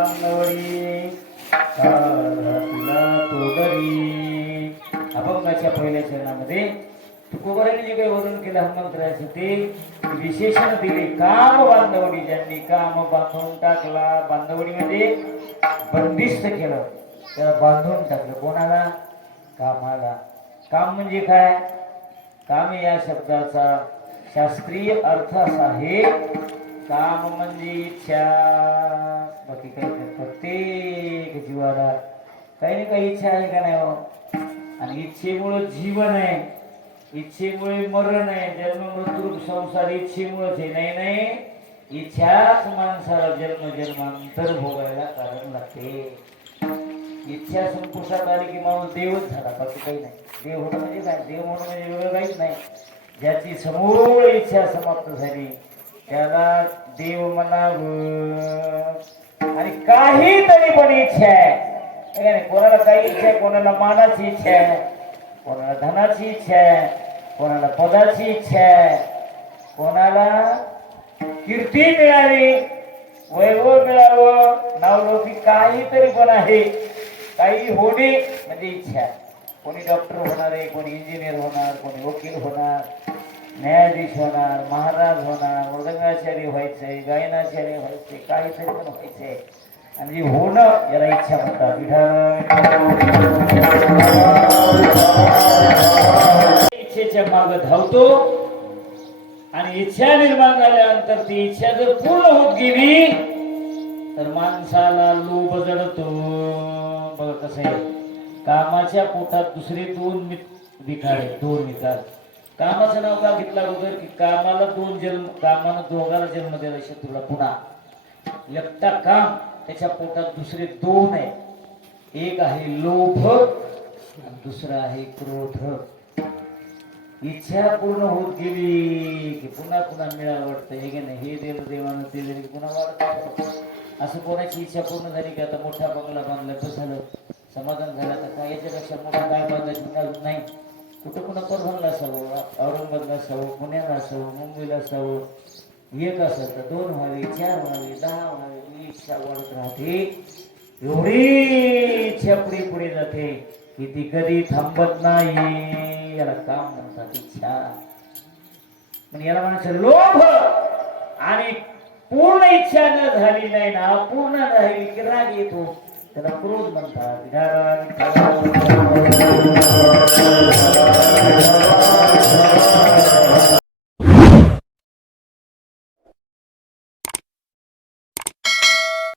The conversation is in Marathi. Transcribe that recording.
बांधवडी तोगरी. अभंगाच्या पहिल्या चरणामध्ये तुकोबराने जे काही वर्णन केलं हनुमंतरायचं ते विशेषण दिले. काम बांधवडी ज्यांनी काम बांधून टाकला बांधवडीमध्ये बंदिस्त केलं त्याला बांधून टाकलं. कोणाला? कामाला. काम म्हणजे काय? काम या शब्दाचा शास्त्रीय अर्थ असा आहे काम म्हणजे इच्छा बाकी काही नाही. प्रत्येक जीवाला काही ना काही इच्छा आहे का नाही हो? आणि इच्छेमुळं जीवन आहे. इच्छेमुळे मरण आहे. जन्म मृत्यू संसार इच्छेमुळेच आहे. नाही नाही. इच्छाच माणसाला जन्म जन्मांतर भोगायला कारण लागते. इच्छा संपुष्टात आली की माणूस देवच झाला. बाकी काही नाही. देव होणं म्हणजे काय? देव होणं म्हणजे वेगळं काहीच नाही. ज्याची समूळ इच्छा समाप्त झाली त्याला देव म्हणावं. आणि काहीतरी पण इच्छा आहे. म्हणजे कोणाला काही इच्छा आहे कोणाला मानाची इच्छा आहे कोणाला धनाची इच्छा आहे कोणाला पदाची इच्छा आहे कोणाला कीर्ती मिळावी वैभव मिळावं नावलौकिक काहीतरी पण आहे. काही होणे म्हणजे इच्छा कोणी डॉक्टर होणार आहे कोणी इंजिनियर होणार कोणी वकील होणार. न्यायाधीश होणार महाराज होणार मृदंगाचारी व्हायचंय गायनाचारी व्हायचे काहीतरी पण व्हायचंय आणि जे होणं याला इच्छा म्हणतात. इच्छेच्या माग धावतो आणि इच्छा निर्माण झाल्यानंतर ती इच्छा जर पूर्ण होत गेली तर माणसाला लोभ जडतो. बघा कसं आहे. कामाच्या पोटात दुसरे दोन मित विकाळे दोन विकार. कामाचं नाव का घेतलं अगोदर? की कामाला दोन जन्म कामानं दोघाला जन्म दिला शत्रूला पुन्हा. एकटा काम त्याच्या पोटात दुसरे दोन आहे एक आहे लोभ दुसरा आहे क्रोध. इच्छा पूर्ण होत गेली की पुन्हा पुन्हा मिळावं वाटतं. हे की नाही? हे देव देवानं दिलं की पुन्हा वाढत असं कोणाची इच्छा पूर्ण झाली की आता मोठा बंगला बांधला तर झालं? समाधान झालं तर काय? याच्यापेक्षा मोठा काय बांधायचं? नाही. कुठं कुठं परभणला असावं औरंगाबादला असावं पुण्याला असावं मुंबईला असावं एक असं तर दोन व्हावी चार व्हावी दहा व्हावी ही इच्छा वाढत राहते. एवढी इच्छा पुढे पुढे जाते. की ती कधी थांबत नाही. याला काम म्हणतात इच्छा. पण याला म्हणायचं लोभ! आणि पूर्ण इच्छा न झाली नाही ना पूर्ण राहिली की राग येतो. त्याला क्रोध म्हणतात.